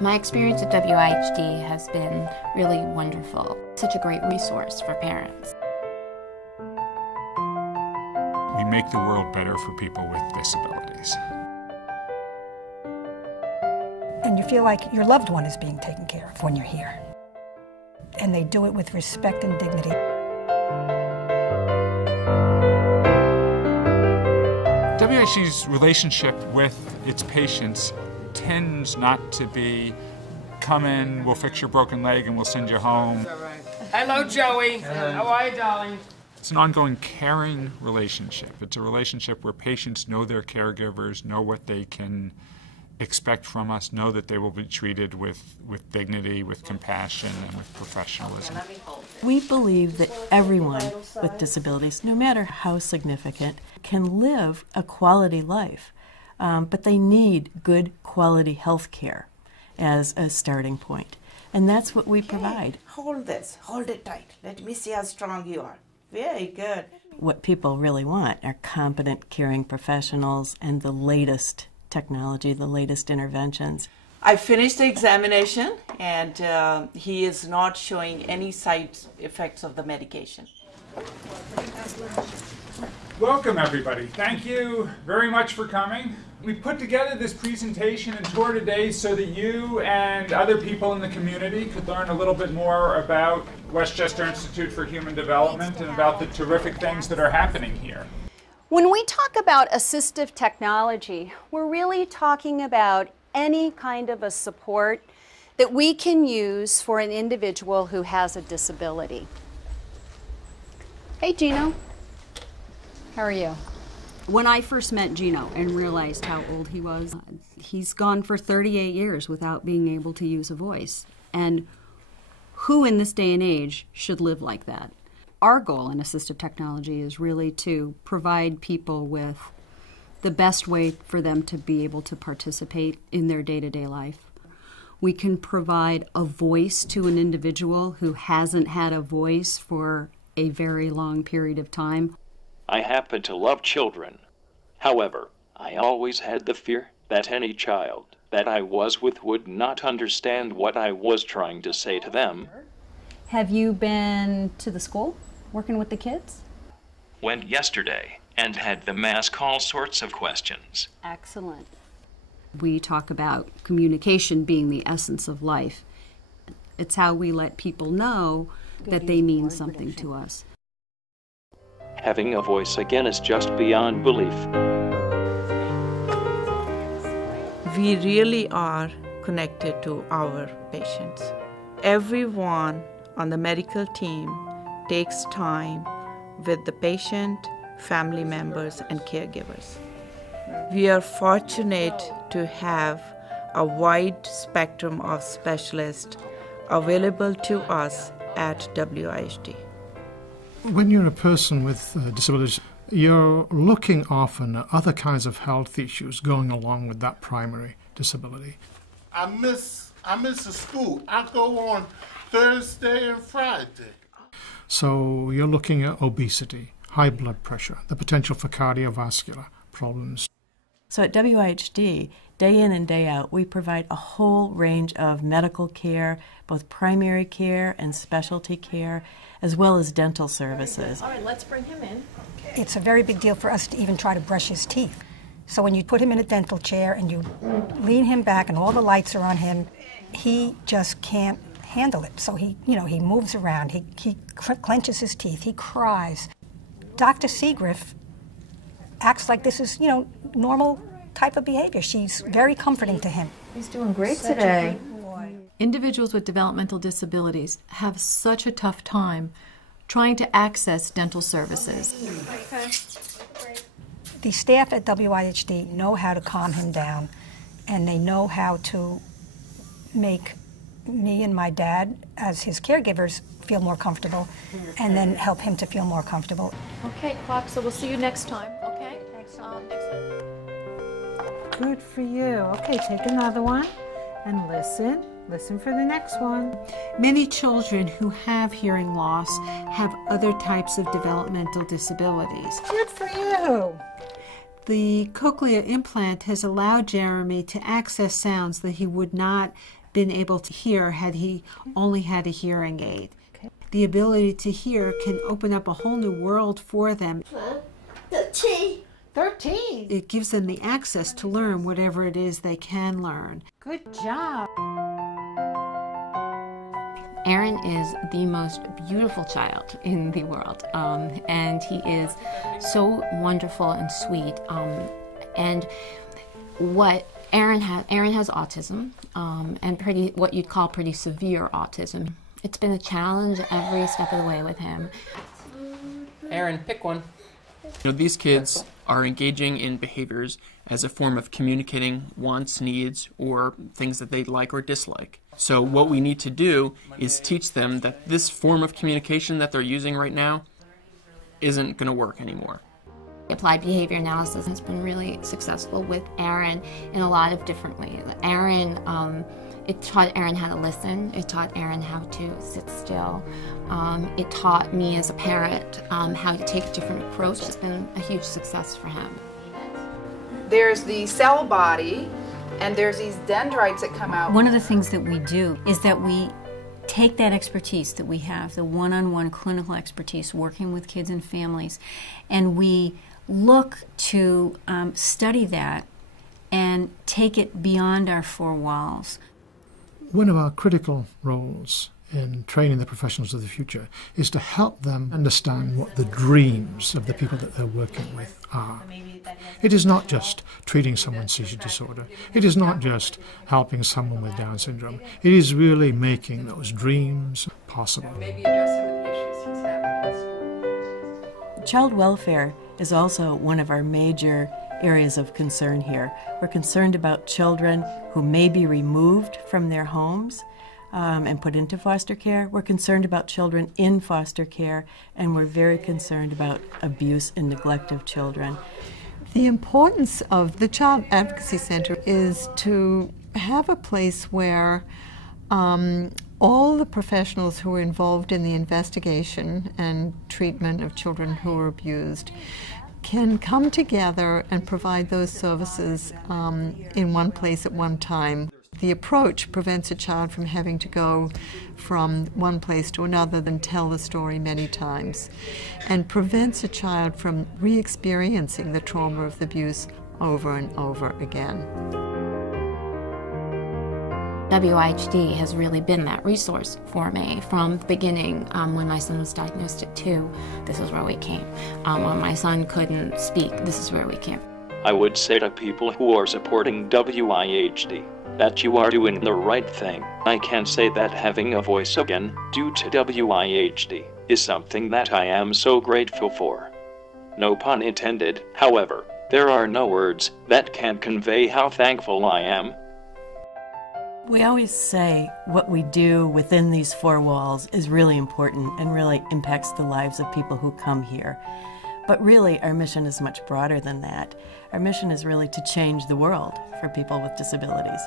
My experience at Wihd has been really wonderful. Such a great resource for parents. We make the world better for people with disabilities. And you feel like your loved one is being taken care of when you're here. And they do it with respect and dignity. Wihd's relationship with its patients tends not to be, come in, we'll fix your broken leg and we'll send you home. Hello, Joey. How are you, darling? It's an ongoing caring relationship. It's a relationship where patients know their caregivers, know what they can expect from us, know that they will be treated with dignity, with compassion, and with professionalism. We believe that everyone with disabilities, no matter how significant, can live a quality life, but they need good quality health care as a starting point. And that's what we provide. Hold this, hold it tight. Let me see how strong you are. Very good. What people really want are competent, caring professionals and the latest technology, the latest interventions. I finished the examination and he is not showing any side effects of the medication. Welcome, everybody. Thank you very much for coming. We put together this presentation and tour today so that you and other people in the community could learn a little bit more about Westchester Institute for Human Development and about the terrific things that are happening here. When we talk about assistive technology, we're really talking about any kind of a support that we can use for an individual who has a disability. Hey, Gino. How are you? When I first met Gino and realized how old he was, he's gone for 38 years without being able to use a voice. And who in this day and age should live like that? Our goal in assistive technology is really to provide people with the best way for them to be able to participate in their day-to-day life. We can provide a voice to an individual who hasn't had a voice for a very long period of time. I happen to love children. However, I always had the fear that any child that I was with would not understand what I was trying to say to them. Have you been to the school working with the kids? Went yesterday and had them ask all sorts of questions. Excellent. We talk about communication being the essence of life. It's how we let people know that they mean something to us. Having a voice again is just beyond belief. We really are connected to our patients. Everyone on the medical team takes time with the patient, family members, and caregivers. We are fortunate to have a wide spectrum of specialists available to us at Wihd. When you're a person with disabilities, you're looking often at other kinds of health issues going along with that primary disability. I miss the school. I go on Thursday and Friday. So you're looking at obesity, high blood pressure, the potential for cardiovascular problems. So at Wihd, day in and day out, we provide a whole range of medical care, both primary care and specialty care, as well as dental services. All right, let's bring him in. It's a very big deal for us to even try to brush his teeth. So when you put him in a dental chair and you lean him back and all the lights are on him, he just can't handle it. So he moves around, he clenches his teeth, he cries. Dr. Seagriff acts like this is, normal type of behavior. She's very comforting to him. He's doing great today. Individuals with developmental disabilities have such a tough time trying to access dental services. The staff at Wihd know how to calm him down, and they know how to make me and my dad, as his caregivers, feel more comfortable, and then help him to feel more comfortable. Okay, Clock, so we'll see you next time, okay? Next time. Good for you. Okay, take another one and listen. Listen for the next one. Many children who have hearing loss have other types of developmental disabilities. Good for you. The cochlear implant has allowed Jeremy to access sounds that he would not been able to hear had he only had a hearing aid. The ability to hear can open up a whole new world for them. 13. It gives them the access to learn whatever it is they can learn. Good job. Aaron is the most beautiful child in the world, and he is so wonderful and sweet. And what Aaron has autism, and what you'd call pretty severe autism. It's been a challenge every step of the way with him. Aaron, pick one. These kids are engaging in behaviors as a form of communicating wants, needs, or things that they like or dislike. So what we need to do is teach them that this form of communication that they're using right now isn't going to work anymore. Applied behavior analysis has been really successful with Aaron in a lot of different ways. It taught Aaron how to listen. It taught Aaron how to sit still. It taught me as a parent how to take a different approach. It's been a huge success for him. There's the cell body, and there's these dendrites that come out. One of the things that we do is that we take that expertise that we have, the one-on-one clinical expertise working with kids and families, and we look to study that and take it beyond our four walls. One of our critical roles in training the professionals of the future is to help them understand what the dreams of the people that they're working with are. It is not just treating someone's seizure disorder. It is not just helping someone with Down syndrome. It is really making those dreams possible. Maybe address some of the issues he's having in school. Child welfare is also one of our major areas of concern here. We're concerned about children who may be removed from their homes and put into foster care. We're concerned about children in foster care, and we're very concerned about abuse and neglect of children. The importance of the Child Advocacy Center is to have a place where all the professionals who are involved in the investigation and treatment of children who are abused can come together and provide those services in one place at one time. The approach prevents a child from having to go from one place to another and tell the story many times, and prevents a child from re-experiencing the trauma of the abuse over and over again. Wihd has really been that resource for me from the beginning. When my son was diagnosed at 2, this is where we came. When my son couldn't speak, this is where we came. I would say to people who are supporting Wihd that you are doing the right thing. I can say that having a voice again, due to Wihd, is something that I am so grateful for. No pun intended, however, there are no words that can convey how thankful I am. We always say what we do within these four walls is really important and really impacts the lives of people who come here. But really, our mission is much broader than that. Our mission is really to change the world for people with disabilities.